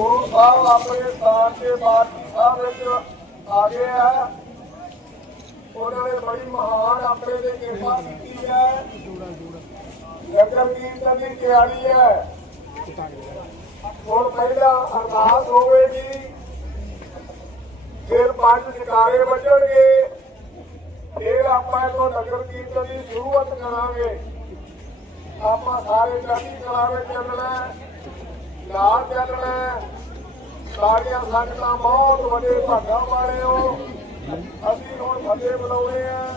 ਗੁਰੂ ਸਾਹਿਬ ਆਪਣੇ ਸਥਾਨ ਤੇ ਬਾਕੀ ਸਾਹਿਬ ਵਿੱਚ ਆ ਗਏ ਆ ਉਹਨਾਂ ਨੇ ਬੜੀ ਮਹਾਨ ਆਪਣੇ ਤੇ ਕਿਰਪਾ ਕੀਤੀ ਹੈ। ਨਗਰ ਕੀਰਤਨ ਦੀ ਤਿਆਰੀ ਹੈ। ਹੁਣ ਪਹਿਲਾਂ ਅਰਦਾਸ ਹੋਵੇਗੀ। ਫਿਰ ਪੰਜ ਜਕਾਰੇ ਵੱਜਣਗੇ। ਫਿਰ ਆਪਾਂ ਤੋਂ ਨਗਰ ਕੀਰਤਨ ਦੀ ਸ਼ੁਰੂਆਤ ਕਰਾਂਗੇ। ਆਪਾਂ ਸਾਰੇ ਚੜ੍ਹਦੀ ਕਲਾ ਵਿੱਚ ਚੱਲਣਾ ਨਾਲ ਚੱਲਣਾ ਸਾਰੀਆਂ ਸੰਗਤਾਂ ਬਹੁਤ ਵੱਡੇ ਭਾਗਾਂ ਵਾਲੇ ਹੋ। ਅਸੀਂ ਹੁਣ ਫਤਿਹ ਬੁਲਾਉਣੇ ਆ।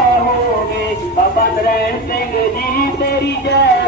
ਹੋ ਗਏ। ਬਾਬਾ ਨਰੈਣ ਸਿੰਘ ਜੀ ਤੇਰੀ ਜੈ।